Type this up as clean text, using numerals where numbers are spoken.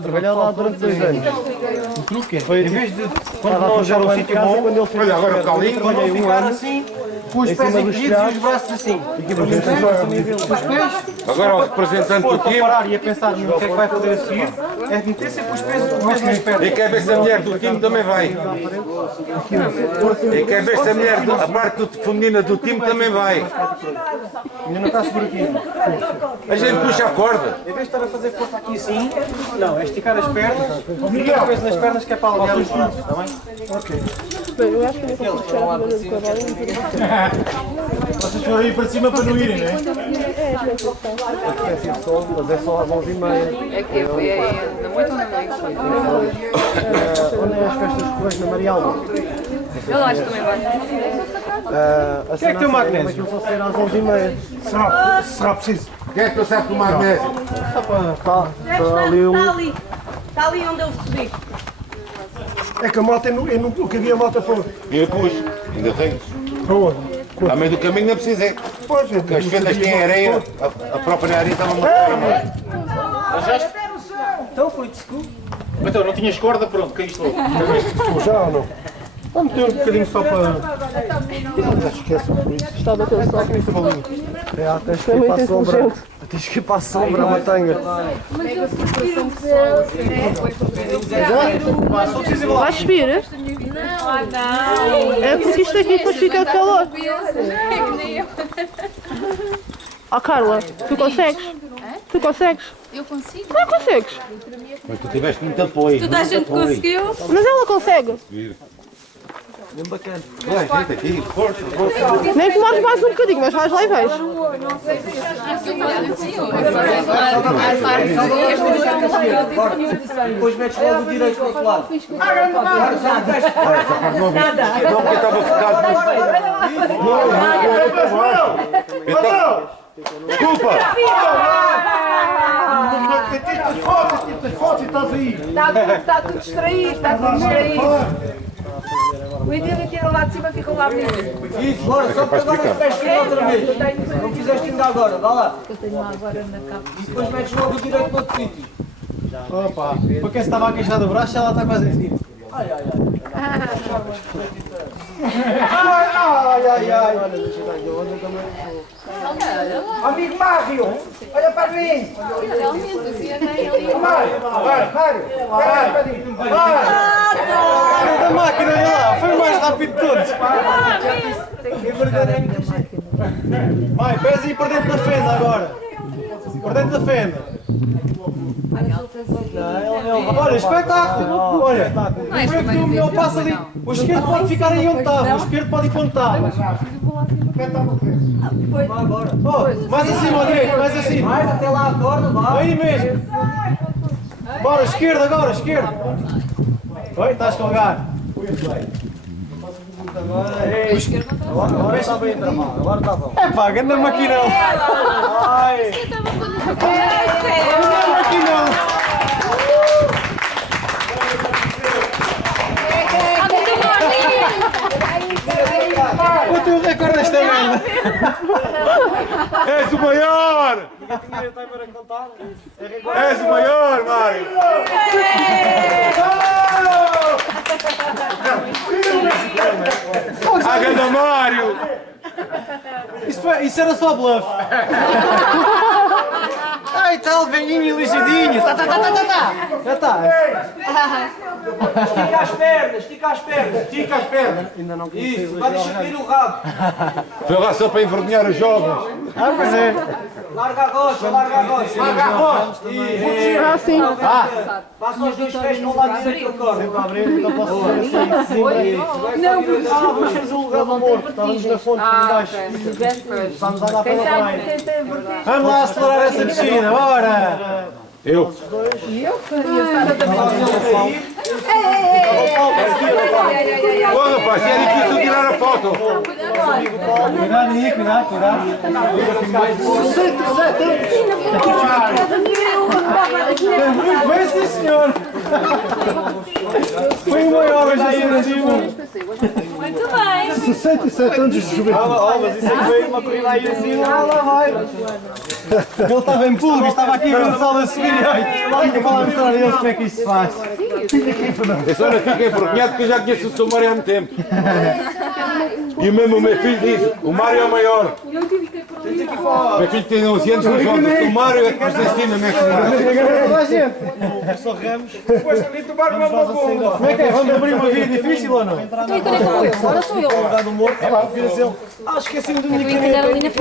Trabalhei lá durante 2 anos. O truque Foi, em vez de quando não achar um sítio bom, quando ele fez olha, agora o Carlinhos, trabalhei não um ficar ano assim, com os em pés cima do encolhidos e telhado. os braços assim. Os pés, Agora o representante do Para time parar e a pensar no que é que vai fazer a seguir, é de meter sempre os pés nas pernas. e quer ver se a mulher do time também vai. E quer ver se a mulher, a parte feminina do time também vai. Ainda não está seguro aqui. A gente puxa a corda. Em vez de estar a fazer força aqui assim, não, é esticar as pernas, ficar a cabeça nas pernas que é para aliviar os punhos, está bem? Eu acho que não consigo tirar a cabeça do cavalo e não Vocês foram aí para cima para não irem, não é? mas é só às 11h30. É que foi na noite ou na noite? Onde é as festas de Correios na Marialva? Eu acho que também vai. Quem é que tem o magnésio? Aquilo só sair às 11h30. Será preciso? Quem é que trouxe o magnésio? Está ali um... Está ali onde eu subi. É que a moto, eu nunca vi a moto para E eu pus, ainda tenho. onde? A meio do caminho não precisei. Pois é, Porque as fendas têm areia, a própria areia estava muito bem. Então foi desculpa. Então, não tinhas corda, pronto, caíste logo. já ou não? Vamos meter um bocadinho só para... Esqueçam por isso. está a bater o sol. Tens que ir para a sombra. Tens que ir para a sombra, a matanga. Vais subir? É porque isto aqui depois fica calor. Oh Carla, tu consegues? Tu consegues? Eu consigo? Não consegues. Mas tu tiveste muito apoio. Toda a gente conseguiu. Mas ela consegue. Bem bacana. Vai, gente, aqui, força. Nem que demores mais um bocadinho, mas vais lá e vais. Depois metes logo o direito para o lado. Não, porque estava focado. Desculpa! Tens fotos e estás aí. Está tudo distraído, está tudo distraído. O Idílio tira lá de cima, ficam lá mesmo. Isso, bora, só porque agora fizeste outra vez. Não fizeste ainda agora, vá lá. Eu tenho lá agora na capa. E depois metes logo o direito no outro sítio. Opa, para quem se estava a queixar do braço, ela está quase em cima. Ai, ai, ai. Amigo Mário, olha para mim. Mário, A máquina de lá, foi o mais rápido de todos. Vai, pés aí para dentro da fenda agora. Por dentro da fenda. Olha, espetáculo! Olha, foi o melhor passo ali. O esquerdo pode ficar aí onde estava, o esquerdo pode ir para onde estava. Vai, bora. Oh, mais acima ao direito, mais acima. Mais até lá a corda, vai. Aí mesmo. Bora, esquerda agora, esquerda. Oi, estás com o lugar. Agora está bem tramado, agora está bom. É pá, ganda maquinão. Ai. Ganda maquinão. O teu recorde desta merda. És o maior! És o maior, Mário! Ah, ganda Mário! Isso era só bluff. Ai, tal, velhinho e ligadinho. Tá. Já está. Estica as pernas, estica as pernas. Estica as pernas! Ainda não Isso, consigo vai deixar cair o rabo. Foi lá só para envergonhar os jovens. Ah, pois é. Larga a rocha, larga a rocha. Larga a rocha. Ah, sim. Passa os dois pés para o lado direito da corda. para abrir, então posso fazer assim. Não, Vamos fazer o lugar do morto. Estávamos na fonte por baixo. Vamos andar pela praia. vamos lá acelerar essa piscina, bora. Eu? Ô rapaz, é difícil tirar a foto. Cuidado aí, cuidado. Bem, sim, senhor. Foi o maior hoje aí em cima. Muito bem. 67 anos de juventude. Mas isso é que veio uma corrida aí assim, lá vai. Ele estava em público, estava aqui a sala a subir e aí, lá tinha para mostrar a eles como é que isto se faz. Eu só não fiquei envergonhado porque eu já conheço o seu Mário há muito tempo. E mesmo o meu filho diz, o Mário é o maior. O meu filho tem 11 anos, mas o Mário é que nos ensina mesmo. Toda a gente. Só Ramos. Como é que é? Vamos abrir uma via difícil ou não? Então, e quando é que eu vou? Agora sou eu. Esqueci-me de Eu ia andar ali na frente.